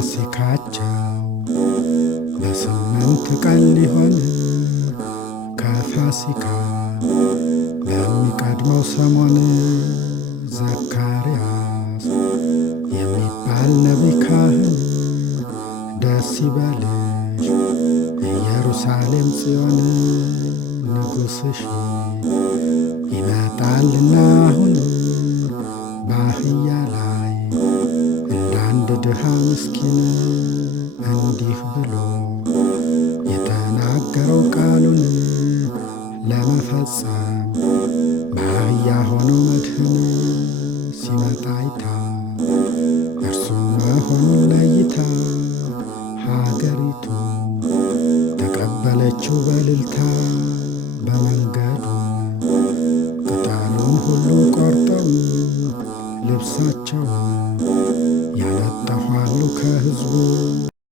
ፋሲካቸው በ8 ቀን ሊሆን ከፋሲካ በሚቀድመው ሰሞን ዘካርያስ የሚባል ነቢይ ካህን ደስ ይበልሽ ኢየሩሳሌም ጽዮን ንጉሥሽ ይመጣልና አሁን በአህያ ላይ እንዳንድ ድሃ ምስኪን እንዲህ ብሎ የተናገረው ቃሉን ለመፈጸም በአህያ ሆኖ መድህን ሲመጣ አይታ እርሱም መሆኑን ለይታ ሀገሪቱ ተቀበለችው በእልልታ። በመንገዱ ቅጠሉን ሁሉ ቆርጠው ልብሳቸውን ያነጠፋሉ ከሕዝቡ